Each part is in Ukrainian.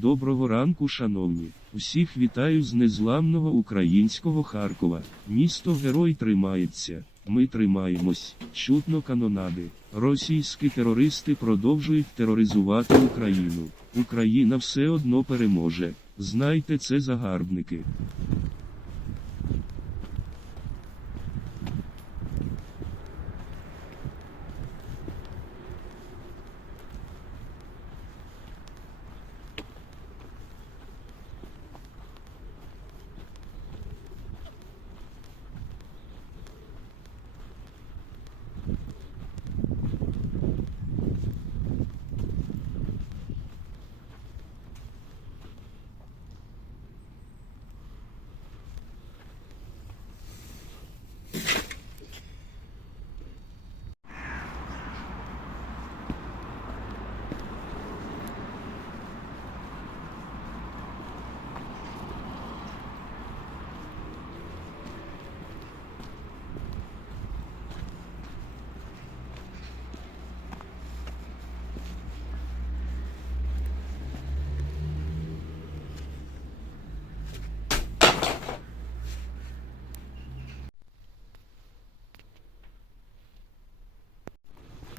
Доброго ранку, шановні. Усіх вітаю з незламного українського Харкова. Місто герой тримається. Ми тримаємось. Чутно канонади. Російські терористи продовжують тероризувати Україну. Україна все одно переможе. Знайте це загарбники.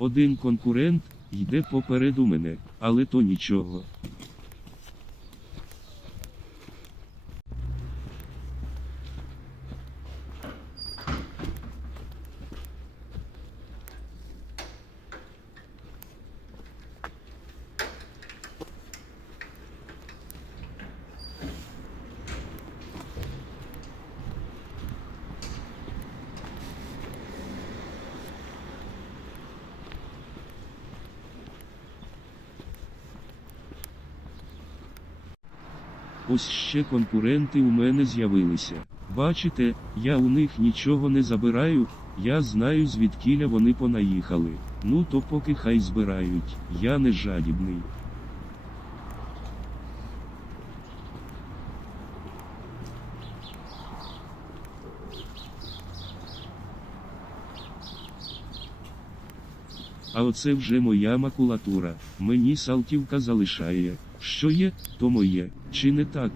Один конкурент йде попереду мене, але то нічого. Ось ще конкуренти у мене з'явилися. Бачите, я у них нічого не забираю, я знаю звідкіля вони понаїхали. Ну то поки хай збирають, я не жадібний. А оце вже моя макулатура. Мені Салтівка залишає. Що є, то моє, чи не так?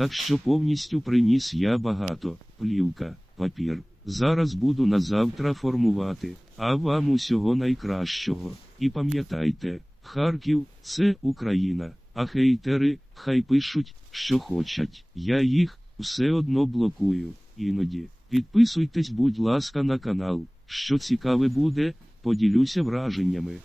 Так що повністю приніс я багато. плівка, папір. Зараз буду на завтра формувати, а вам усього найкращого. І пам'ятайте, Харків це Україна, а хейтери хай пишуть, що хочуть. Я їх все одно блокую. Іноді підписуйтесь, будь ласка, на канал. Що цікаве буде, поділюся враженнями.